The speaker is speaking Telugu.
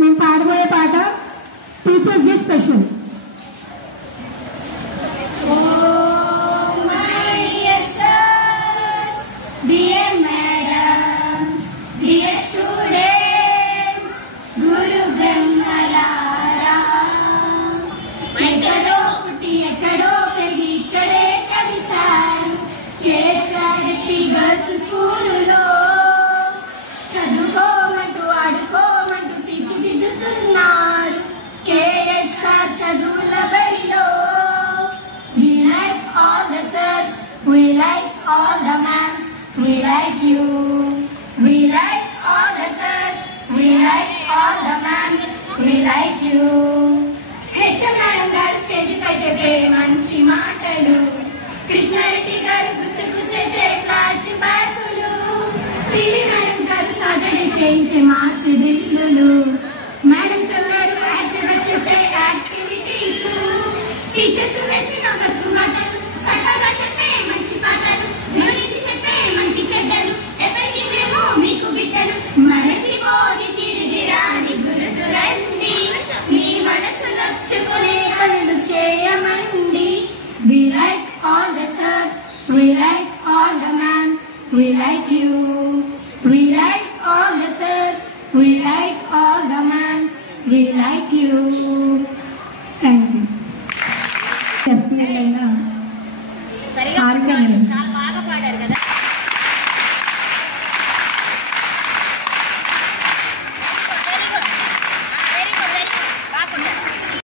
నేను పాడబోయే పాట teachers day special. We like all the mams, we like you. We like all the sirs, we like all the mams, we like you. HM Madam garu stage pై చెప్పే మంచి మాటలు, కృష్ణారెడ్డి గారు గుర్తుకు చేసే ఫ్లాష్ బ్యాకులు, టీవీ మేడం గారు సాటర్డే చేయించే మాస్ డ్రిల్లులు, మేడమ్స్ గారు యాక్టివ్గా చేసే యాక్టివిటీస్, టీచర్స్ వేసిన గత్తు మాటలు, చక్కగా చెప్పే మంచి పాటలు, గురించి చెప్పే మంచి చెడ్డలు, ఎక్కడికి మేము మీకు బిడ్డలు, మరచిపోని తిరిగి రాని గుర్తు రండి, మీ మనసు నచ్చుకునే పనులు చేయమండి. We like all the sirs, we like all the mams, we like you. We like all the sirs, we like all the mams, we like you. Thank you. SPL అయినా చాలా బాగా పాడారు కదా.